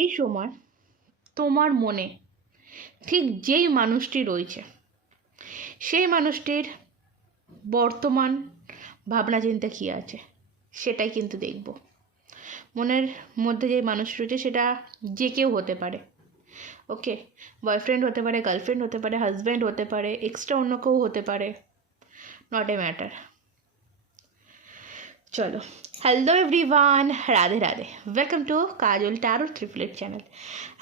এই সময় তোমার মনে ঠিক যেই মানুষটি রয়েছে সেই মানুষটির বর্তমান ভাবনা চিন্তা কী আছে সেটাই কিন্তু দেখব। মনের মধ্যে যে মানুষ রয়েছে সেটা যে কেউ হতে পারে, ওকে, বয়ফ্রেন্ড হতে পারে, গার্লফ্রেন্ড হতে পারে, হাজব্যান্ড হতে পারে, এক্সট্রা অন্য কেউ হতে পারে, নট এ ম্যাটার। চলো, hello everyone, Radhe Radhe, welcome to Kajal tarot triplet channel.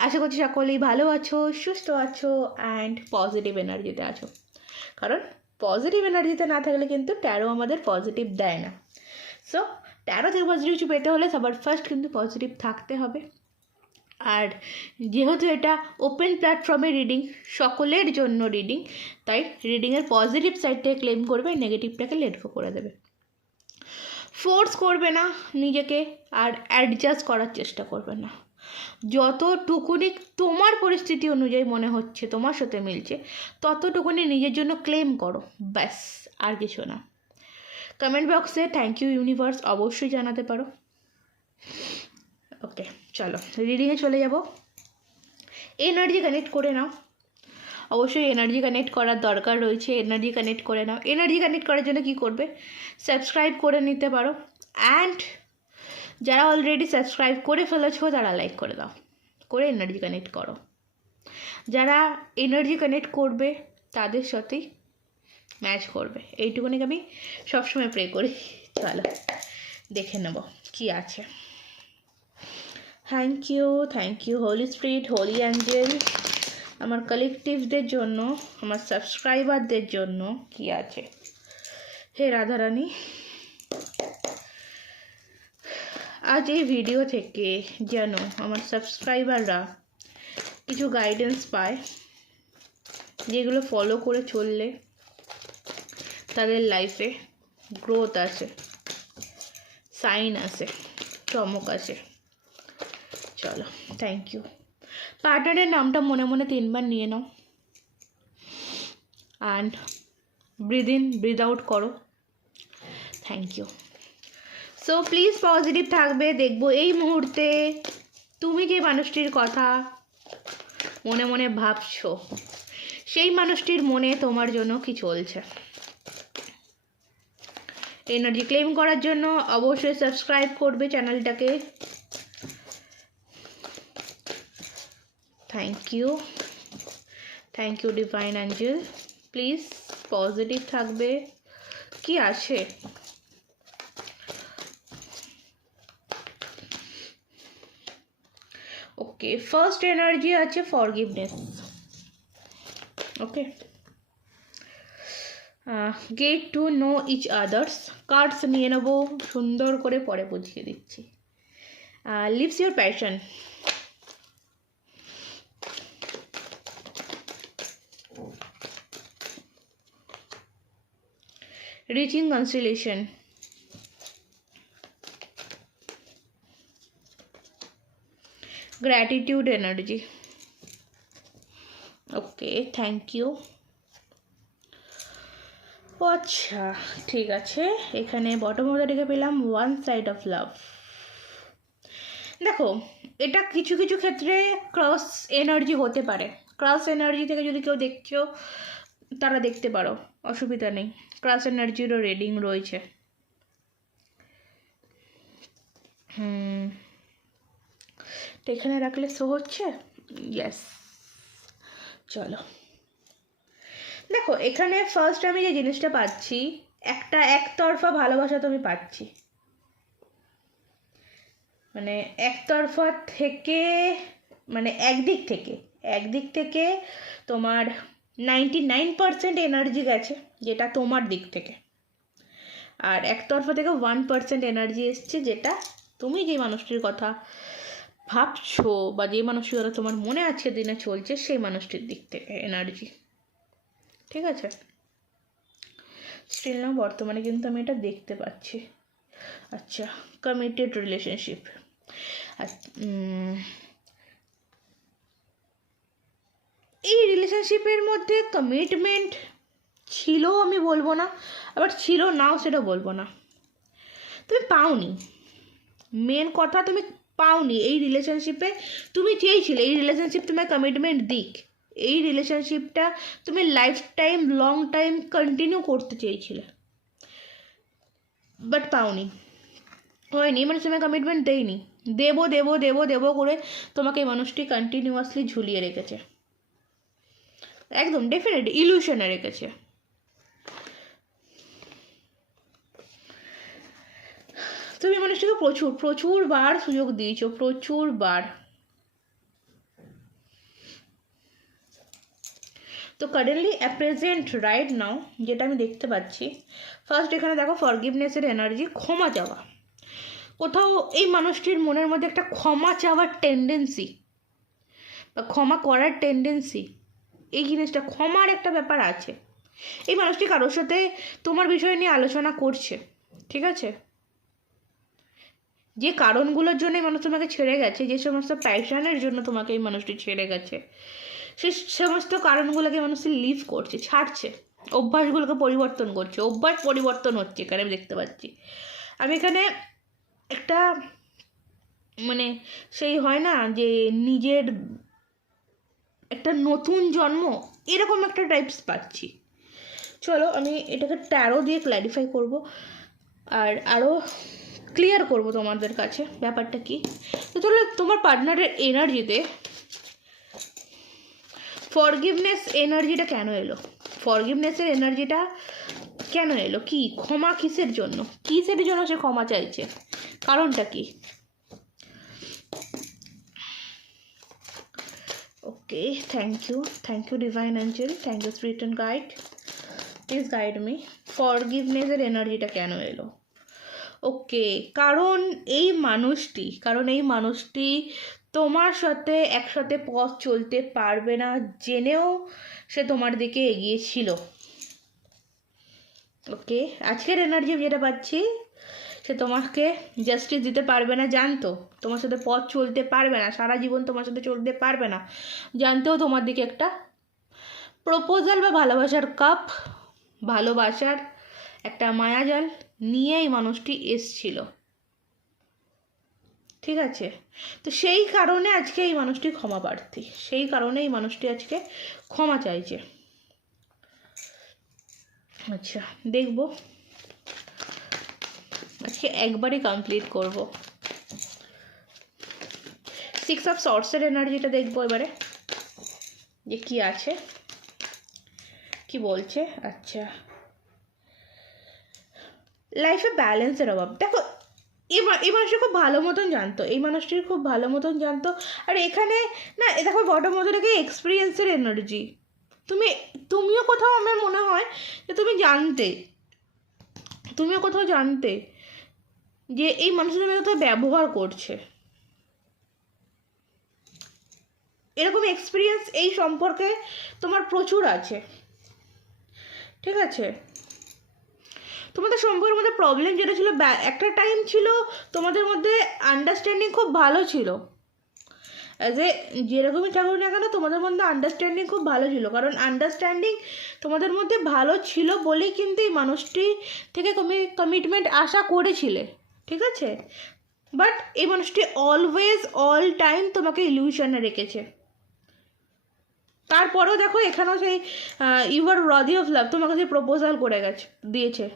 আশা করছি সকলেই ভালো আছো, সুস্থ আছো অ্যান্ড পজিটিভ এনার্জিতে আছো, কারণ পজিটিভ এনার্জিতে না থাকলে কিন্তু ট্যারো আমাদের পজিটিভ দেয় না। সো ট্যারো থেকে পজিটিভ কিছু পেতে হলে সবার ফার্স্ট কিন্তু পজিটিভ থাকতে হবে। আর যেহেতু এটা ওপেন প্ল্যাটফর্মে রিডিং, সকলের জন্য রিডিং, তাই রিডিংয়ের পজিটিভ সাইডটাকে ক্লেম করবে, নেগেটিভটাকে লেট গো করে দেবে। ফোর্স করবে না নিজেকে, আর অ্যাডজাস্ট করার চেষ্টা করবে না। যতটুকুনি তোমার পরিস্থিতি অনুযায়ী মনে হচ্ছে তোমার সাথে মিলছে ততটুকুনি নিজের জন্য ক্লেম করো, ব্যাস, আর কিছু না। কমেন্ট বক্সে থ্যাংক ইউ ইউনিভার্স অবশ্যই জানাতে পারো। ওকে, চলো রিডিংয়ে চলে যাব। এনার্জি কানেক্ট করে নাও, অবশ্যই এনার্জি কানেক্ট করার দরকার রয়েছে। এনার্জি কানেক্ট করে নাও। এনার্জি কানেক্ট করার জন্য কী করবে, সাবস্ক্রাইব করে নিতে পারো, অ্যান্ড যারা অলরেডি সাবস্ক্রাইব করে ফেলেছো তারা লাইক করে দাও, করে এনার্জি কানেক্ট করো। যারা এনার্জি কানেক্ট করবে তাদের সাথেই ম্যাচ করবে, এইটুকুনি আমি সবসময় প্রে করি। চলো দেখে নেব কি আছে। Thank you holy spirit, holy angel, আমার কালেকটিভদের জন্য, আমার সাবস্ক্রাইবারদের জন্য কি আছে। হে রাধারানী, আজ এই ভিডিও থেকে যেন আমার সাবস্ক্রাইবাররা কিছু গাইডেন্স পায়, যেগুলো ফলো করে চললে তাদের লাইফে গ্রোথ আছে, সাইন আছে, চমক আছে। চলো, থ্যাংক ইউ। পার্টনারের নামটা মনে মনে 3 বার নিয়ে নাও, and breathe in breathe out করো। Thank you. So please positive থাকবে। দেখবো এই মুহূর্তে তুমি যে মানুষটির কথা মনে মনে ভাবছো সেই মানুষটির মনে তোমার জন্য কি চলছে। এনার্জি ক্লেম করার জন্য অবশ্যই সাবস্ক্রাইব করবে চ্যানেলটাকে। Thank you divine angel. Please positive থাকবে। কি আছে, ওকে, ফার্স্ট এনার্জি আছে forgiveness. Okay, get to know each others. Cards নিয়ে নেবো, সুন্দর করে পরে বুঝিয়ে দিচ্ছি। Lives your passion. Reaching constellation. Gratitude energy. Okay, thank you. আচ্ছা ঠিক আছে, এখানে বটম অফ দ্য ডেকে পেলাম ওয়ান সাইড অফ লাভ। দেখো, এটা কিছু কিছু ক্ষেত্রে ক্রস এনার্জি হতে পারে। ক্রস এনার্জি থেকে যদি কেউ দেখছো তারা দেখতে পারো, অসুবিধা নেই। ক্রস এনার্জিরও রিডিং রয়েছে। এখানে রাখলে শো হচ্ছে, ইয়েস। চলো দেখো, এখানে ফার্স্ট আমি যে জিনিসটা পাচ্ছি, একটা একতরফা ভালোবাসা তো আমি পাচ্ছি। মানে একতরফা থেকে, মানে একদিক থেকে তোমার 99% এনার্জি গেছে, যেটা তোমার দিক থেকে। আর একতরফা থেকে 1% এনার্জি এসছে, যেটা তুমি যে মানুষটির কথা ভাবছো বা যে মানুষটির কথা তোমার মনে আজকের দিনে চলছে সেই মানুষটির দিক থেকে এনার্জি। ঠিক আছে, স্টিল না বর্তমানে কিন্তু আমি এটা দেখতে পাচ্ছি। আচ্ছা, কমিটেড রিলেশনশিপ। এই রিলেশনশিপের মধ্যে কমিটমেন্ট ছিল আমি বলবো না, আবার ছিল নাও সেটা বলবো না। তুমি পাওনি, মেন কথা তুমি পাওনি। এই রিলেশনশিপে তুমি চেয়েছিলে এই রিলেশনশিপ তোমার কমিটমেন্ট দিক, এই রিলেশনশিপটা তুমি life time long time continue করতে চেয়েছিলে, বাট পাওনি, হয়নি, মানে তোমার কমিটমেন্ট দেয়নি। দেবো দেবো দেবো দেবো করে তোমাকে এই মানুষটি কন্টিনিউয়াসলি ঝুলিয়ে রেখেছে, একদম ডেফিনেট ইলিউশনে রেখেছে। তুমি মানুষটাকে প্রচুর প্রচুর বার সুযোগ দিয়েছো, প্রচুর বার। তো কারেন্টলি অ্যাট প্রেজেন্ট রাইট নাও যেটা আমি দেখতে পাচ্ছি, ফার্স্ট এখানে দেখো ফরগিভনেসের এনার্জি, ক্ষমা চাওয়া। কোথাও এই মানুষটির মনের মধ্যে একটা ক্ষমা চাওয়ার টেন্ডেন্সি বা ক্ষমা করার টেন্ডেন্সি, এই জিনিসটা ক্ষমার একটা ব্যাপার আছে। এই মানুষটি কারোর সাথে তোমার বিষয় নিয়ে আলোচনা করছে, ঠিক আছে? যে কারণগুলোর জন্য এই মানুষ তোমাকে ছেড়ে গেছে, যে সমস্ত প্যাশনের জন্য তোমাকে এই মানুষটি ছেড়ে গেছে, সে সমস্ত কারণগুলোকে মানুষটি লিভ করছে, ছাড়ছে, অভ্যাসগুলোকে পরিবর্তন করছে, অভ্যাস পরিবর্তন হচ্ছে এখানে আমি দেখতে পাচ্ছি। আমি এখানে একটা মানে সেই হয় না যে নিজের একটা নতুন জন্ম, এরকম একটা টাইপস পাচ্ছি। চলো আমি এটাকে ট্যারো দিয়ে ক্ল্যারিফাই করব আর আরও ক্লিয়ার করব তোমাদের কাছে ব্যাপারটা কি। তো তাহলে তোমার পার্টনারের এনার্জিতে ফরগিভনেস এনার্জিটা কেন এলো, ফরগিভনেসের এনার্জিটা কেন এলো, কি ক্ষমা কিসের জন্য, কিসের জন্য সে ক্ষমা চাইছে, কারণটা কি? Okay, thank you divine angel, thank you spirit and guide, please guide me. ফরগিভনেসের এনার্জিটা কেন এলো? ওকে, কারণ এই মানুষটি তোমার সাথে একসাথে পথ চলতে পারবে না জেনেও সে তোমার দিকে এগিয়েছিল। ওকে, আজকের এনার্জি যেটা পাচ্ছি, সে তোমাকে জাস্টিস দিতে পারবে না, জানতো তোমার সাথে পথ চলতে পারবে না, সারা জীবন তোমার সাথে চলতে পারবে না, জানতেও তোমার দিকে একটা প্রপোজাল বা ভালোবাসার কাপ, ভালোবাসার একটা মায়াজাল নিয়ে এই মানুষটি এসছিল, ঠিক আছে? তো সেই কারণে আজকে এই মানুষটি ক্ষমা প্রার্থী, সেই কারণে এই মানুষটি আজকে ক্ষমা চাইছে। আচ্ছা, দেখবো আজকে একবারই কমপ্লিট করব। 6 অফ সর্টসের এনার্জিটা দেখবো এবারে যে কি আছে, কি বলছে। আচ্ছা, লাইফে ব্যালেন্সের অভাব, দেখো এই মানুষটি খুব ভালো মতন জানতো, এই মানুষটির খুব ভালো মতন জানতো। আর এখানে না দেখো বটম মতো রেখে এক্সপিরিয়েন্সের এনার্জি, তুমিও কোথাও আমার মনে হয় যে তুমিও কোথাও জানতে যে এই মানুষের সাথে কোথাও ব্যবহার করছে, এরকম এক্সপিরিয়েন্স এই সম্পর্কে তোমার প্রচুর আছে, ঠিক আছে? তোমাদের সম্পর্কের মধ্যে প্রবলেম যেটা ছিল, একটা টাইম ছিল তোমাদের মধ্যে আন্ডারস্ট্যান্ডিং খুব ভালো ছিল, অ্যাজ এ যেরকমই থাকুক না কেন তোমাদের মধ্যে আন্ডারস্ট্যান্ডিং খুব ভালো ছিল, কারণ আন্ডারস্ট্যান্ডিং তোমাদের মধ্যে ভালো ছিল বলেই কিন্তু এই মানুষটি থেকে কমিটমেন্ট আশা করেছিলে, ঠিক আছে? বাট এই মানুষটি অলওয়েজ অল টাইম তোমাকে ইলিউশনে রেখেছে। তারপরেও দেখো এখানেও সেই you are worthy of love, তোমাকে সেই প্রপোজাল করে দিয়েছে,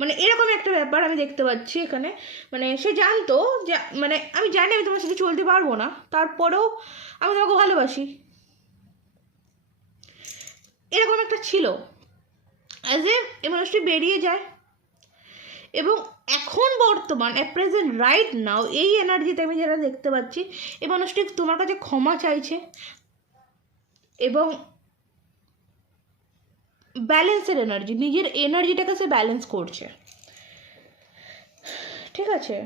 মানে এরকম একটা ব্যাপার আমি দেখতে পাচ্ছি এখানে। মানে সে জানতো যে মানে আমি জানি আমি তোমার সাথে চলতে পারবো না, তারপরেও আমি তোমাকে ভালোবাসি, এরকম একটা ছিল। অ্যাজ এ মানুষটি বেরিয়ে যায় এবং এখন বর্তমান অ্যাট প্রেজেন্ট রাইট নাও এই এনার্জিতে আমি যেটা দেখতে পাচ্ছি, এই মানুষটি তোমার কাছে ক্ষমা চাইছে এবং ব্যালেন্সের এনার্জি, নিজের এনার্জিটাকে সে ব্যালেন্স করছে, ঠিক আছে?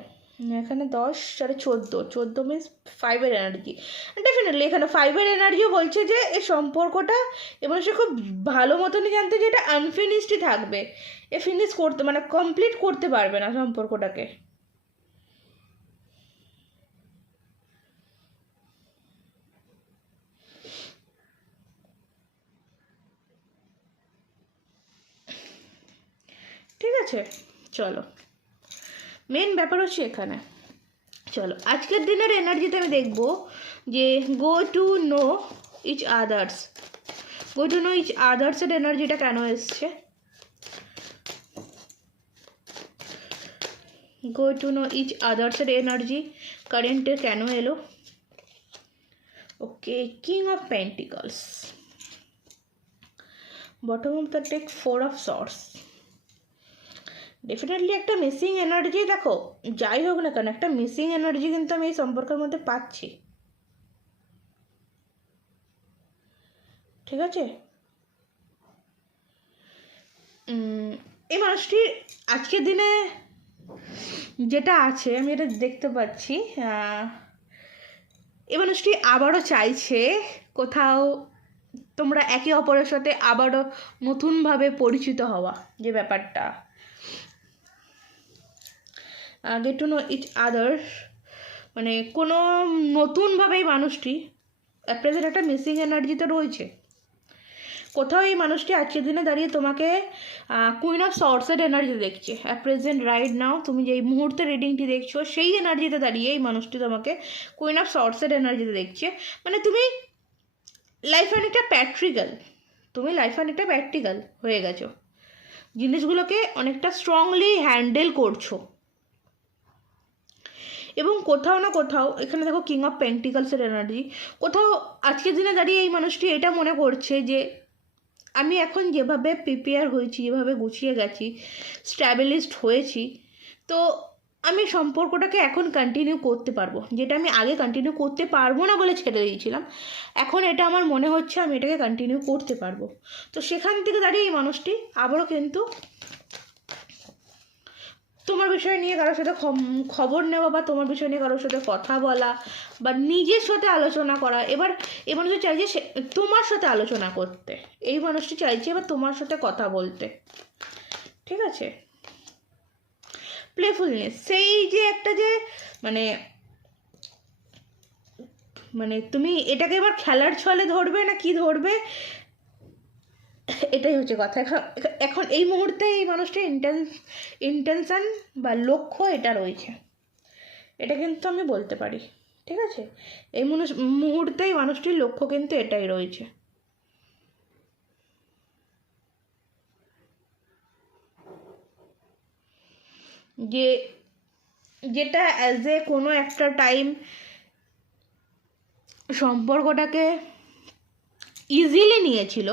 এখানে 10 আর 14 মিনস 5-এর এনার্জি, ডেফিনেটলি এখানে 5-এর এনার্জিও বলছে যে এই সম্পর্কটা এবং সে খুব ভালো মতনই জানতে যে এটা আনফিনিশডই থাকবে, এ ফিনিশ করতে মানে কমপ্লিট করতে পারবে না সম্পর্কটাকে। ঠিক আছে, চলো মেন ব্যাপার হচ্ছে এখানে চলো আজকের দিনের এনার্জিতে আমি দেখব যে go to know each others, go to know each আদার্সের এনার্জিটা কেন এসছে, গো টু নো ইচ আদার্সের এনার্জি কারেন্টে কেন এলো। Okay, king of pentacles, bottom of the deck, 4 of swords. Definitely একটা মিসিং এনার্জি, দেখো যাই হোক না কেন একটা মিসিং এনার্জি কিন্তু আমি এই সম্পর্কের মধ্যে পাচ্ছি, ঠিক আছে। এই মানুষটি আজকের দিনে যেটা আছে আমি এটা দেখতে পাচ্ছি, এই মানুষটি আবারও চাইছে কোথাও তোমরা একে অপরের সাথে আবারও নতুনভাবে পরিচিত হওয়া, যে ব্যাপারটা get to know each other, মানে কোনো নতুনভাবে এই মানুষটি অ্যাট প্রেজেন্ট একটা মিসিং এনার্জিতে রয়েছে। কোথাও এই মানুষটি আজকের দিনে দাঁড়িয়ে তোমাকে কুইন অফ সর্টসের এনার্জি দেখছে অ্যাট প্রেজেন্ট রাইট নাও, তুমি যেই মুহূর্তে রিডিংটি দেখছো সেই এনার্জিতে দাঁড়িয়ে এই মানুষটি তোমাকে কুইন অফ সর্টসের এনার্জিতে দেখছে। মানে তুমি লাইফ অনেকটা প্র্যাকটিক্যাল, তুমি লাইফ অনেকটা প্র্যাকটিক্যাল হয়ে গেছো, জিনিসগুলোকে অনেকটা স্ট্রংলি হ্যান্ডেল করছো। এবং কোথাও না কোথাও এখানে দেখো কিং অফ পেন্টিকলসের এনার্জি, কোথাও আজকের দিনে দাঁড়িয়ে এই মানুষটি এটা মনে করছে যে আমি এখন যেভাবে প্রিপেয়ার হয়েছি, যেভাবে গুছিয়ে গেছি, স্ট্যাবলিশড হয়েছি, তো আমি সম্পর্কটাকে এখন কন্টিনিউ করতে পারবো, যেটা আমি আগে কন্টিনিউ করতে পারবো না বলে ছেড়ে দিয়েছিলাম, এখন এটা আমার মনে হচ্ছে আমি এটাকে কন্টিনিউ করতে পারবো। তো সেখান থেকে দাঁড়িয়ে এই মানুষটি আবারও কিন্তু তোমার বিষয় নিয়ে কারোর সাথে খবর নেওয়া বা তোমার বিষয় নিয়ে কারোর সাথে কথা বলা বা নিজের সাথে আলোচনা করা, এবার এই মানুষটি চাইছে সে তোমার সাথে আলোচনা করতে, এই মানুষটি চাইছে এবার তোমার সাথে কথা বলতে, ঠিক আছে। প্লেফুলনেস, সেই যে একটা যে মানে মানে তুমি এটাকে এবার খেলার ছলে ধরবে না কি ধরবে, এটাই হচ্ছে কথা। এখন এই মুহূর্তে এই মানুষটির ইন্টেনশন বা লক্ষ্য এটা রয়েছে, এটা কিন্তু আমি বলতে পারি, ঠিক আছে। এই মুহূর্তে এই মানুষটির লক্ষ্য কিন্তু এটাই রয়েছে। যে যেটা অ্যাজ এ কোনো একটা টাইম সম্পর্কটাকে ইজিলি নিয়েছিল,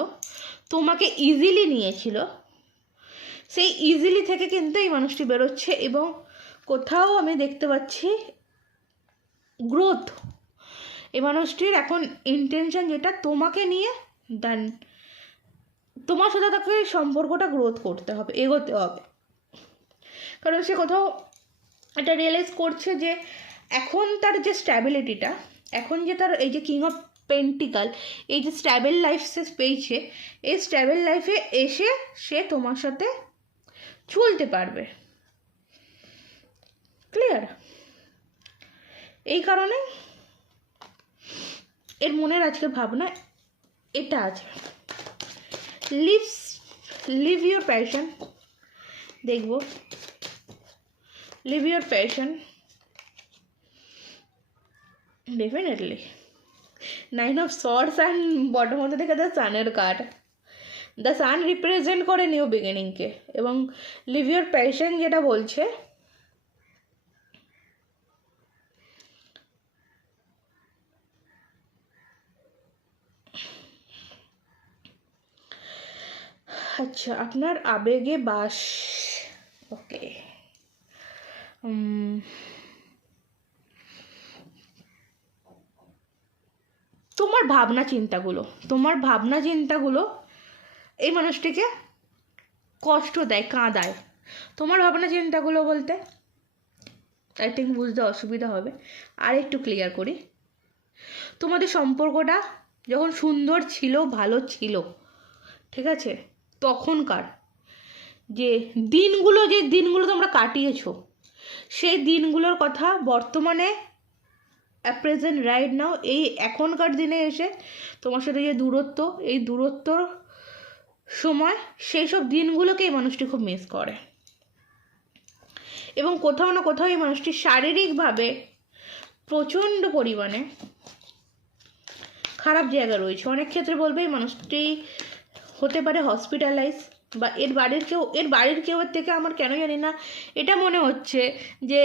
তোমাকে ইজিলি নিয়েছিল, সেই ইজিলি থেকে কিন্তু এই মানুষটি বেরোচ্ছে এবং কোথাও আমি দেখতে পাচ্ছি গ্রোথ। এই মানুষটির এখন ইন্টেনশন যেটা তোমাকে নিয়ে, দেন তোমার সাথে তাকে সম্পর্কটা গ্রোথ করতে হবে, এগোতে হবে, কারণ সে কোথাও এটা রিয়েলাইজ করছে যে এখন তার যে স্ট্যাবিলিটিটা, এখন যে তার এই যে কিং অফ পেন্টিকাল, এই যে স্ট্যাবল লাইফ সে পেয়েছে, এই স্ট্যাবল লাইফে এসে সে তোমার সাথে চলতে পারবে, ক্লিয়ার। এই কারণে এর মনের আজকের ভাবনা এটা আছে, লিভ ইউর প্যাশন, দেখবো live your passion, definitely 9 of swords and bottom মধ্যে দেখে দ্য সানের কার্ড, দ্য সান রিপ্রেজেন্ট করে নিউ বিগিনিংকে, এবং লিভ ইউর প্যাশন যেটা বলছে আচ্ছা আপনার আবেগে বাস, ওকে। তোমার ভাবনা চিন্তাগুলো এই মানুষটিকে কষ্ট দেয়, কাঁদায়। তোমার ভাবনা চিন্তাগুলো বলতে আই থিঙ্ক বুঝতে অসুবিধা হবে, আর একটু ক্লিয়ার করি। তোমাদের সম্পর্কটা যখন সুন্দর ছিল, ভালো ছিল, ঠিক আছে, তখনকার যে দিনগুলো তোমরা কাটিয়েছো, সেই দিনগুলোর কথা বর্তমানে অ্যাট প্রেজেন্ট রাইট নাও এই এখনকার দিনে এসে তোমার সাথে যে দূরত্ব, এই দূরত্বর সময় সেই সব দিনগুলোকে এই মানুষটি খুব মিস করে, এবং কোথাও না কোথাও এই মানুষটি শারীরিকভাবে প্রচণ্ড পরিমাণে খারাপ জায়গা রয়েছে। অনেক ক্ষেত্রে বলবে এই মানুষটি হতে পারে হসপিটালাইজ, বা এর বাড়ির কেউর থেকে আমার কেন জানি না এটা মনে হচ্ছে যে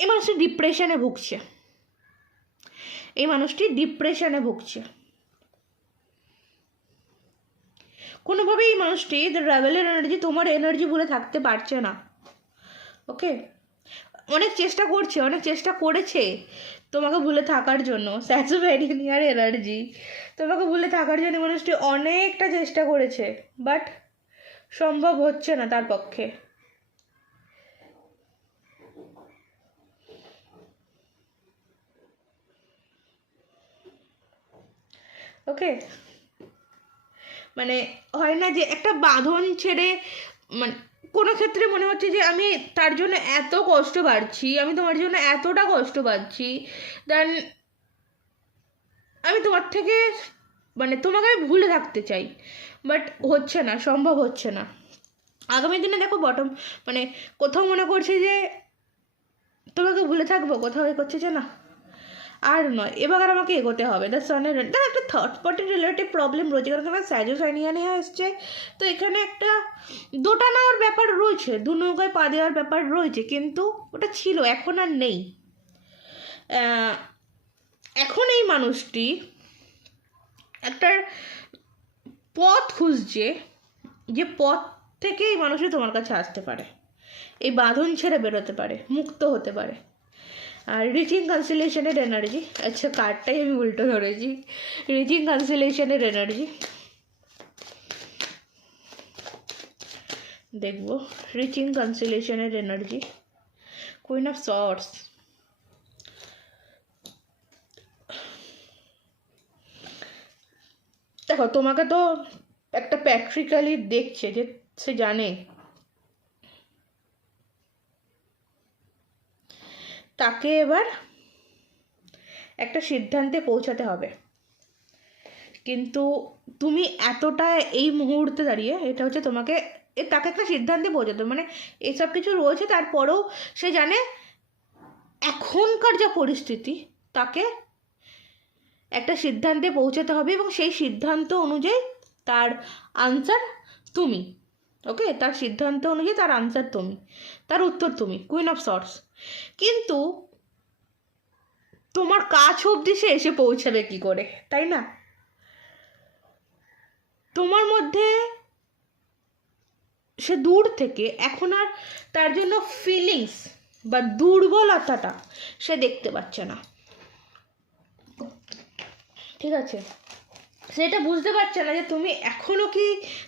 এই মানুষটি ডিপ্রেশনে ভুগছে। এই মানুষটি ডিপ্রেশনে ভুগছে কোনোভাবেই। এই মানুষটি ট্রাভেলের এনার্জি, তোমার এনার্জি ভুলে থাকতে পারছে না। ওকে, অনেক চেষ্টা করেছে তোমাকে ভুলে থাকার জন্য। স্যাচুভ্যারিনিয়ার এনার্জি, তোমাকে ভুলে থাকার জন্য মানুষটি অনেকটা চেষ্টা করেছে, বাট সম্ভব হচ্ছে না তার পক্ষে। ওকে, মানে হয় না যে একটা বাঁধন ছেড়ে, মানে কোনো ক্ষেত্রে মনে হচ্ছে যে আমি তার জন্য এত কষ্ট পাচ্ছি, আমি তোমার জন্য এতটা কষ্ট পাচ্ছি, দেন আমি তোমার থেকে, মানে তোমাকে আমি ভুলে থাকতে চাই, বাট হচ্ছে না, সম্ভব হচ্ছে না। আগামী দিনে দেখো মানে কোথাও মনে করছে যে তোমাকে ভুলে থাকবো, কোথাও করছে যে না আর নয়, এবার আমাকে এগোতে হবে। দ্য সানের তার একটা থার্ড পার্টি রিলেটিভ প্রবলেম রয়েছে, কারণ এখানে স্যাজোসাইনিয়ানে আসছে, তো এখানে একটা দোটা নেওয়ার ব্যাপার রয়েছে, দু নৌকায় পা দেওয়ার ব্যাপার রয়েছে, কিন্তু ওটা ছিল, এখন আর নেই। এখন এই মানুষটি একটা পথ খুঁজছে, যে পথ থেকে এই মানুষটি তোমার কাছে আসতে পারে, এই বাঁধন ছেড়ে বেরোতে পারে, মুক্ত হতে পারে। আর রিচিং কনসিলেশনের এনার্জি, আচ্ছা কার্ডটাই আমি উল্টো ধরেছি। রিচিং কনসিলেশনের এনার্জি দেখবো, রিচিং কনসিলেশনের এনার্জি, কুইন অফ সর্টস। দেখো তোমাকে তো একটা প্র্যাকটিক্যালি দেখছে, যে সে জানে তাকে এবার একটা সিদ্ধান্তে পৌঁছাতে হবে, কিন্তু তুমি এতটা এই মুহূর্তে দাঁড়িয়ে, এটা হচ্ছে তোমাকে তাকে একটা সিদ্ধান্তে পৌঁছাতে, মানে এসব কিছু রয়েছে, তারপরেও সে জানে এখনকার যা পরিস্থিতি, তাকে একটা সিদ্ধান্তে পৌঁছাতে হবে, এবং সেই সিদ্ধান্ত অনুযায়ী তার আনসার তুমি। ওকে, তার সিদ্ধান্ত অনুযায়ী তার আনসার তুমি, তার উত্তর তুমি, কুইন অফ সর্টস। কিন্তু তোমার কাছ অবধি সে এসে পৌঁছাবে কি করে, তাই না? তোমার মধ্যে সে দূর থেকে এখন আর তার জন্য ফিলিংস বা দুর্বলতাটা সে দেখতে পাচ্ছে না, ঠিক আছে? সেটা বুঝতে পারছে না যে তুমি এখনও কি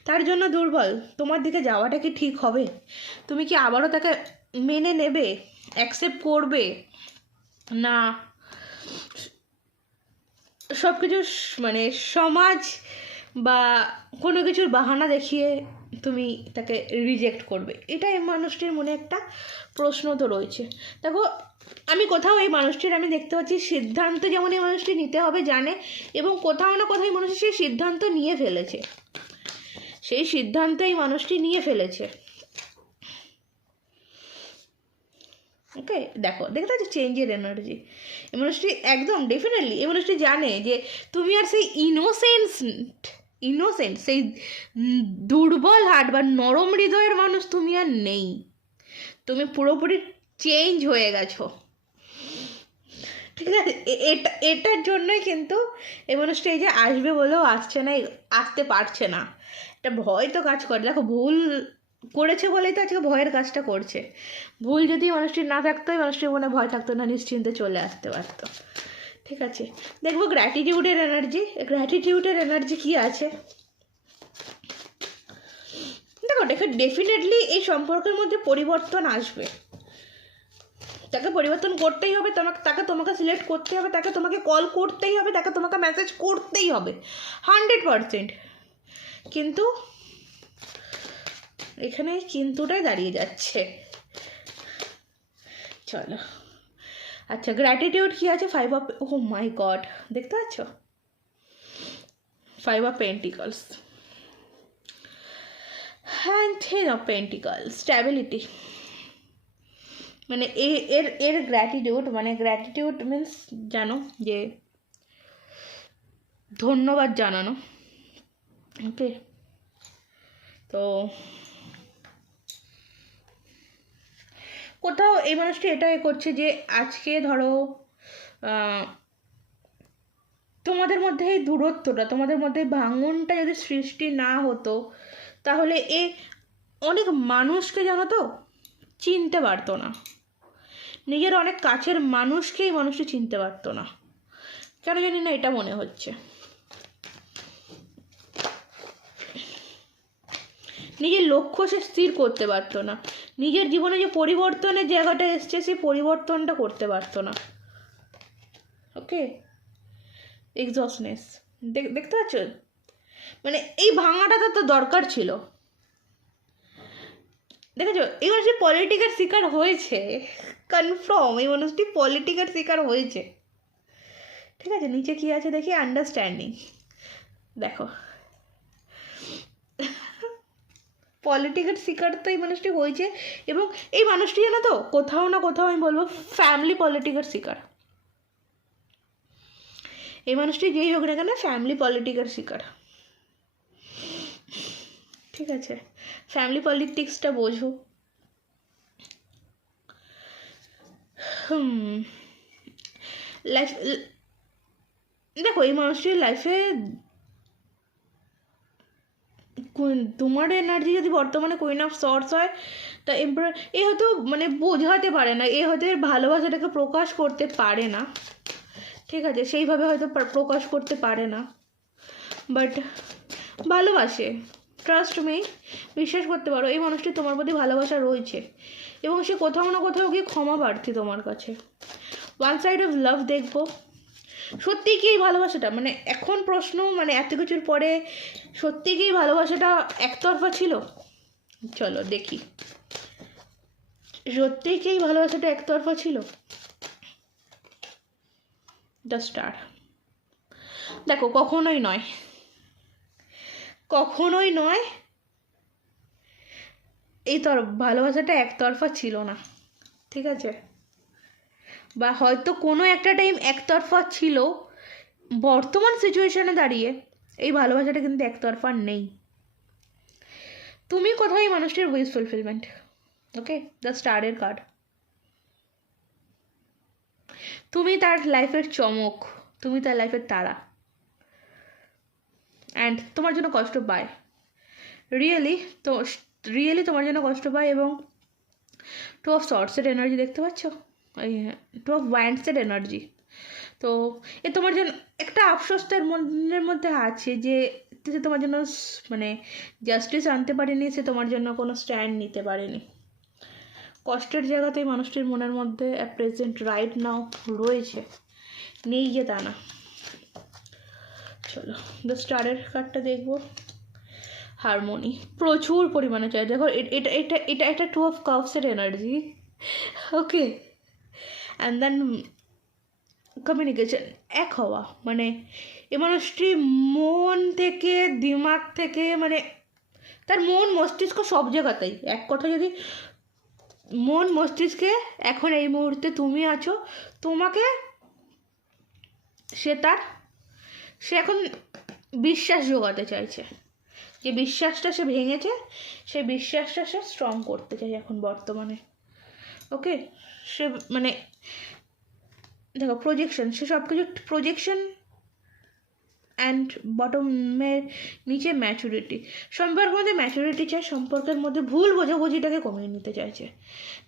তার জন্য দুর্বল, তোমার দিকে যাওয়াটা কি ঠিক হবে, তুমি কি আবারও তাকে মেনে নেবে, অ্যাকসেপ্ট করবে না সব কিছু, মানে সমাজ বা কোনো কিছুর বাহানা দেখিয়ে তুমি তাকে রিজেক্ট করবে? এটাই মানুষটির মনে একটা প্রশ্ন তো রয়েছে। দেখো আমি কোথাও এই মানুষটির আমি দেখতে পাচ্ছি সিদ্ধান্ত যেমন এই মানুষটি নিতে হবে জানে, এবং কোথাও না কোথাও এই মানুষটি সেই সিদ্ধান্ত নিয়ে ফেলেছে, সেই সিদ্ধান্ত এই মানুষটি নিয়ে ফেলেছে। ওকে, দেখো দেখতে পাচ্ছি চেঞ্জের এনার্জি, এই মানুষটি একদম ডেফিনেটলি এই মানুষটি জানে যে তুমি আর সেই ইনোসেন্ট সেই দুর্বল হার্ট বা নরম হৃদয়ের মানুষ তুমি আর নেই, তুমি পুরোপুরি চেঞ্জ হয়ে গেছো, ঠিক আছে? এটার জন্যই কিন্তু এই মানুষটা এই যে আসবে বলেও আসছে না, আসতে পারছে না, একটা ভয় তো কাজ করে। দেখো ভুল করেছে বলেই তো আজকে ভয়ের কাজটা করছে, ভুল যদি মানুষটির না থাকতো, এই মানুষটির মনে ভয় থাকতো না, নিশ্চিন্তে চলে আসতে পারতো, ঠিক আছে? দেখবো গ্র্যাটিটিউডের এনার্জি কী আছে। দেখো ডেফিনেটলি এই সম্পর্কের মধ্যে পরিবর্তন আসবে, তাকে পরিবর্তন করতেই হবে, তাকে তোমাকে সিলেক্ট করতে হবে, তাকে তোমাকে কল করতেই হবে, তাকে তোমাকে মেসেজ করতেই হবে 100%। কিন্তু এখানে কিন্তুটাই দাঁড়িয়ে যাচ্ছে। চলো আচ্ছা, গ্র্যাটিটিউড কি আছে? 5 অফ, ও মাই গড, দেখতে পাচ্ছ 5 of pentacles and 10 of Pentacles, stability. মানে এর এর গ্র্যাটিটিউড, মানে গ্র্যাটিটিউড মিন্স জানো যে ধন্যবাদ জানানো। ওকে, তো কোথাও এই মানুষটি এটাই করছে যে আজকে ধরো তোমাদের মধ্যে এই দূরত্বটা, তোমাদের মধ্যে ভাঙনটা যদি সৃষ্টি না হতো, তাহলে এ অনেক মানুষকে জানো তো চিনতে পারতো না, নিজের অনেক কাছের মানুষকে এই মানুষটি চিনতে পারতো না। কেন জানি না এটা মনে হচ্ছে। নিজের লক্ষ্য সে স্থির করতে পারতো না, নিজের জীবনে যে পরিবর্তনের জায়গাটা এসছে সেই পরিবর্তনটা করতে পারতো না। ওকে, এক্সস্টনেস দেখতে পাচ্ছ, মানে এই ভাঙাটা তো দরকার ছিল। দেখেছো, এই মানুষটি পলিটিকের শিকার হয়েছে, কনফার্ম এই মানুষটি পলিটিকের শিকার হয়েছে। ঠিক আছে, নিচে কি আছে দেখি, আন্ডারস্ট্যান্ডিং। দেখো, পলিটিকের শিকার তো এই মানুষটি হয়েছে, এবং এই মানুষটি জানো তো কোথাও না কোথাও আমি বলবো ফ্যামিলি পলিটিকের শিকার। এই মানুষটি যেই হোক না কেন ফ্যামিলি পলিটিকের শিকার। ঠিক আছে, ফ্যামিলি পলিটিক্সটা বোঝো। লাইফ, দেখো এই মানুষটির লাইফে তোমার এনার্জি যদি বর্তমানে কুইন অফ সর্টস হয়, তা এম্পারার এ হয়তো মানে বোঝাতে পারে না, এ হয়তো এর ভালোবাসাটাকে প্রকাশ করতে পারে না। ঠিক আছে, সেইভাবে হয়তো প্রকাশ করতে পারে না, বাট ভালোবাসে। ট্রাস্ট মি, বিশ্বাস করতে পারো এই মানুষটি তোমার প্রতি ভালোবাসা রয়েছে, এবং সে কোথাও না কোথাও গিয়ে ক্ষমা প্রার্থী তোমার কাছে। ওয়ান সাইড অফ লাভ দেখবো। সত্যি কি এই ভালোবাসাটা, মানে এখন প্রশ্ন, মানে এত কিছুর পরে সত্যি কি এই ভালোবাসাটা একতরফা ছিল? চলো দেখি, সত্যি কি এই ভালোবাসাটা একতরফা ছিল? The star. দেখো, কখনোই নয়, কখনোই নয়, এই ভালোবাসাটা একতরফা ছিল না। ঠিক আছে, বা হয়তো কোনো একটা টাইম একতরফা ছিল, বর্তমান সিচুয়েশনে দাঁড়িয়ে এই ভালোবাসাটা কিন্তু একতরফা নেই। তুমি কোথাও এই মানুষটির উইশ ফুলফিলমেন্ট। ওকে, দ্য স্টারের কার্ড। তুমি তার লাইফের চমক, তুমি তার লাইফের তারা, অ্যান্ড তোমার জন্য কষ্ট পায়, রিয়েলি তো রিয়েলি তোমার জন্য কষ্ট পায়। এবং টু অফ সর্টসের এনার্জি দেখতে পাচ্ছ, এই টু অফ ওয়ান্ডসের এনার্জি। তো এ তোমার জন্য একটা আফসোস তার মনের মধ্যে আছে যে সে তোমার জন্য মানে জাস্টিস আনতে পারেনি, সে তোমার জন্য কোনো স্ট্যান্ড নিতে পারেনি। কষ্টের জায়গাতেই মানুষটির মনের মধ্যে প্রেজেন্ট রাইট নাও রয়েছে, নেই যে তা না। চলো দ্য স্টারের কার্ডটা দেখবো। হারমোনি প্রচুর পরিমাণে চাই। দেখো, এটা এটা এটা একটা টু অফ কাপসের energy. Okay, and then communication, এক হওয়া, মানে এ মানুষটি মন থেকে দিমাগ থেকে, মানে তার মন মস্তিষ্ক সব জায়গাতেই এক কথা। যদি মন মস্তিষ্কে এখন এই মুহূর্তে তুমি আছো, তোমাকে সে এখন বিশ্বাস জোগাতে চাইছে, যে বিশ্বাসটা সে ভেঙেছে, সেই বিশ্বাসটা সে স্ট্রং করতে চাই এখন বর্তমানে। ওকে, সে মানে দেখো প্রজেকশন, সে সব কিছু প্রজেকশন, অ্যান্ড বটমের নিচে ম্যাচুরিটি। সম্পর্কের মধ্যে ম্যাচুরিটি চাই, সম্পর্কের মধ্যে ভুল বোঝাবুঝিটাকে কমিয়ে নিতে চাইছে।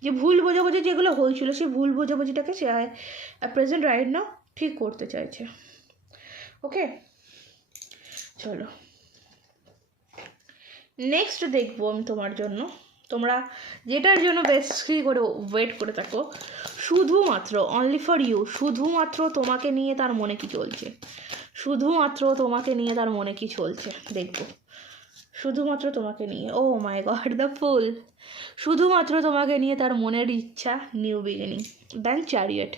যে ভুল বোঝাবুঝি যেগুলো হয়েছিল, সেই ভুল বোঝাবুঝিটাকে সে প্রেজেন্ট রাইট নাও ঠিক করতে চাইছে। ওকে, চলো নেক্সট দেখবো আমি তোমার জন্য, তোমরা যেটার জন্য বেশি করে ওয়েট করে থাকো, শুধুমাত্র অনলি ফর ইউ, শুধুমাত্র তোমাকে নিয়ে তার মনে কি চলছে, শুধুমাত্র তোমাকে নিয়ে তার মনে কি চলছে দেখবো, শুধুমাত্র তোমাকে নিয়ে। ও মাই গড, দ্য ফুল। শুধুমাত্র তোমাকে নিয়ে তার মনের ইচ্ছা, নিউ বিগিনিং। দেন চ্যারিয়েট।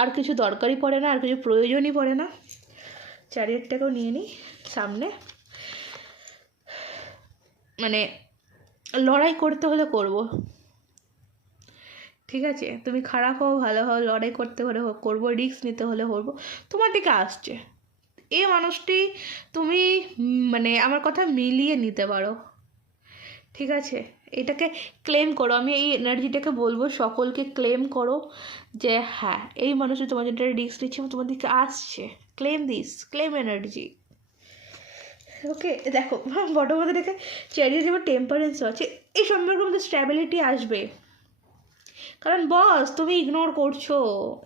আর কিছু দরকারই পড়ে না, আর কিছু প্রয়োজনই পড়ে না। চ্যারিয়েটটাকেও নিয়ে নিই সামনে, মানে লড়াই করতে হলে করব। ঠিক আছে, তুমি খারাপ হও ভালো হও, লড়াই করতে হলে করবো, রিস্ক নিতে হলে করবো, তোমার দিকে আসছে। এই মানুষটি তুমি মানে আমার কথা মিলিয়ে নিতে পারো, ঠিক আছে? এটাকে ক্লেম করো। আমি এই এনার্জিটাকে বলবো সকলকে ক্লেম করো যে হ্যাঁ, এই মানুষটি তোমার জন্য রিস্ক নিচ্ছে এবং তোমার দিকে আসছে। Claim this, claim energy. Okay, দেখো বটম মধ্যে দেখে চ্যারিটি যেমন টেম্পারেন্সও আছে, এই সম্পর্কের মধ্যে স্ট্যাবিলিটি আসবে। কারণ বস তুমি ইগনোর করছো,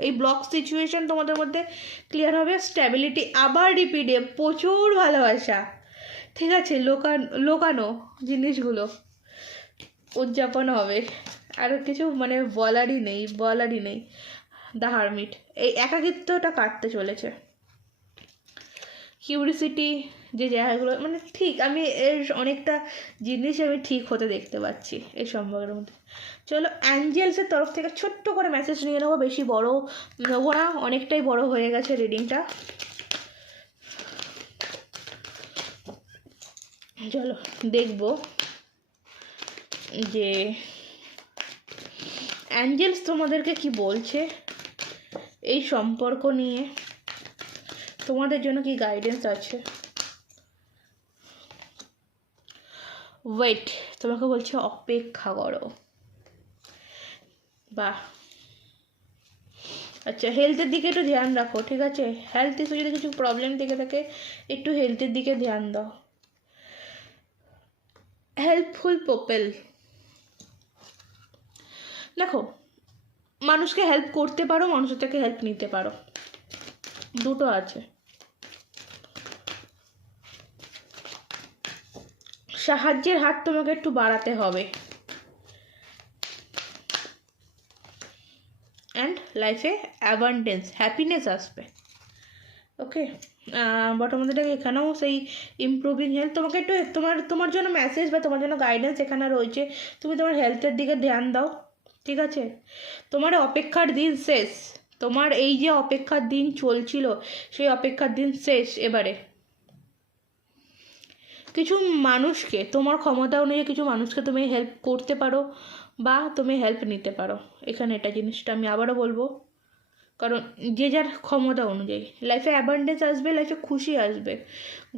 এই ব্লক সিচুয়েশন তোমাদের মধ্যে ক্লিয়ার হবে, স্ট্যাবিলিটি আবার রিপিটে, প্রচুর ভালোবাসা, ঠিক আছে? লোকানো জিনিসগুলো উদযাপন হবে। আর কিছু মানে বলারই নেই। দ্য হারমিট, এই একাকিত্বটা কাটতে চলেছে। কিউরিসিটি যে জায়গাগুলো মানে ঠিক, আমি এর অনেকটা জিনিস আমি ঠিক হতে দেখতে পাচ্ছি এই সম্পর্কের মধ্যে। চলো অ্যাঞ্জেলসের তরফ থেকে ছোট্ট করে মেসেজ নিয়ে নেবো, বেশি বড় নেবো না, অনেকটাই বড় হয়ে গেছে রিডিংটা। চলো দেখবো যে অ্যাঞ্জেলস তোমাদেরকে কি বলছে এই সম্পর্ক নিয়ে, তোমাদের জন্য কি গাইডেন্স আছে। ওয়েট, তোমাকে বলছে অপেক্ষা করো। বাহ, আচ্ছা হেলথের দিকে একটু ধ্যান রাখো, ঠিক আছে? হেলথ ইস্যু যদি কিছু প্রবলেম থেকে থাকে একটু হেলথের দিকে ধ্যান দাও। হেল্পফুল পিপল, দেখো মানুষকে হেল্প করতে পারো, মানুষের থেকে হেল্প নিতে পারো, দুটো আছে। সাহায্যের হাত তোমাকে একটু বাড়াতে হবে, অ্যান্ড লাইফে অ্যাবান্ডেন্স হ্যাপিনেস আসবে। ওকে, বটমদেরটাকে এখানেও সেই ইমপ্রুভিং হেলথ, তোমাকে একটু তোমার জন্য মেসেজ বা তোমার জন্য গাইডেন্স এখানে রয়েছে, তুমি তোমার হেলথের দিকে ধ্যান দাও, ঠিক আছে? তোমার অপেক্ষার দিন শেষ, তোমার এই যে অপেক্ষার দিন চলছিল সেই অপেক্ষার দিন শেষ এবারে। কিছু মানুষকে তোমার ক্ষমতা অনুযায়ী কিছু মানুষকে তুমি হেল্প করতে পারো বা তুমি হেল্প নিতে পারো এখানে, এটা জিনিসটা আমি আবারও বলবো, কারণ যে যার ক্ষমতা অনুযায়ী লাইফে অ্যাবান্ডেন্স আসবে, লাইফে খুশি আসবে,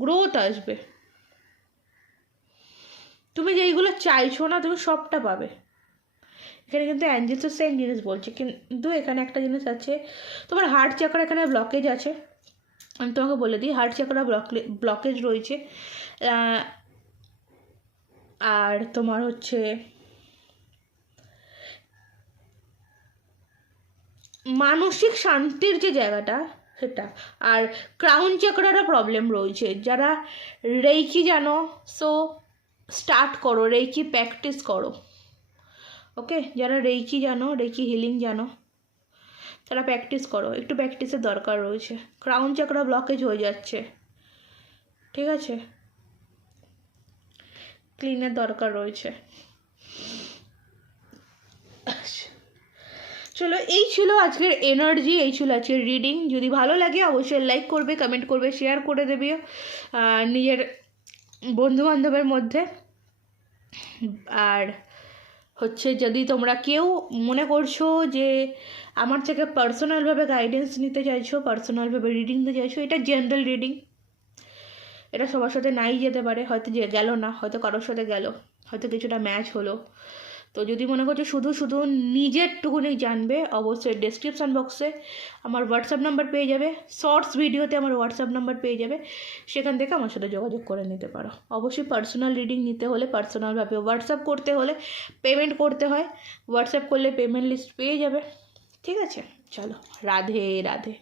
গ্রোথ আসবে। তুমি যেইগুলো চাইছো না তুমি সবটা পাবে এখানে। কিন্তু অ্যাঞ্জেলসও সেম জিনিস বলছে, কিন্তু এখানে একটা জিনিস আছে, তোমার হার্ট চাকরা এখানে ব্লকেজ আছে। আমি তোমাকে বলে দিই, হার্ট চাকরা ব্লকেজ রয়েছে, আর তোমার হচ্ছে মানসিক শান্তির যে জায়গাটা সেটা, আর ক্রাউন চাকরারও প্রবলেম রয়েছে। যারা রেইকি জানো, সো স্টার্ট করো, রেইকি প্র্যাকটিস করো। ওকে, যারা রেইকি জানো, রেইকি হিলিং জানো, তারা প্র্যাকটিস করো, একটু প্র্যাকটিসের দরকার রয়েছে। ক্রাউন চাকরা ব্লকেজ হয়ে যাচ্ছে, ঠিক আছে? ক্লিনের দরকার রয়েছে। চলো, এই ছিল আজকের এনার্জি, এই ছিল আজকের রিডিং। যদি ভালো লাগে অবশ্যই লাইক করবে, কমেন্ট করবে, শেয়ার করে দেবে নিজের বন্ধুবান্ধবের মধ্যে। আর হচ্ছে যদি তোমরা কেউ মনে করছো যে আমার থেকে পার্সোনালভাবে গাইডেন্স নিতে চাইছো, পার্সোনালভাবে রিডিং নিতে চাইছো, এটা জেনারেল রিডিং, এটা সবার সাথে নাই যেতে পারে, হয়তো যে গেল না, হয়তো কারোর সাথে গেল, হয়তো কিছুটা ম্যাচ হলো। তো যদি মনে করছো শুধু নিজেরটুকুনি জানবে, অবশ্যই ডেসক্রিপশান বক্সে আমার হোয়াটসঅ্যাপ নাম্বার পেয়ে যাবে, শর্টস ভিডিওতে আমার হোয়াটসঅ্যাপ নাম্বার পেয়ে যাবে, সেখান থেকে আমার সাথে যোগাযোগ করে নিতে পারো। অবশ্যই পার্সোনাল রিডিং নিতে হলে পার্সোনালভাবে হোয়াটসঅ্যাপ করতে হলে পেমেন্ট করতে হয়, হোয়াটসঅ্যাপ করলে পেমেন্ট লিস্ট পেয়ে যাবে, ঠিক আছে? চলো, রাধে রাধে।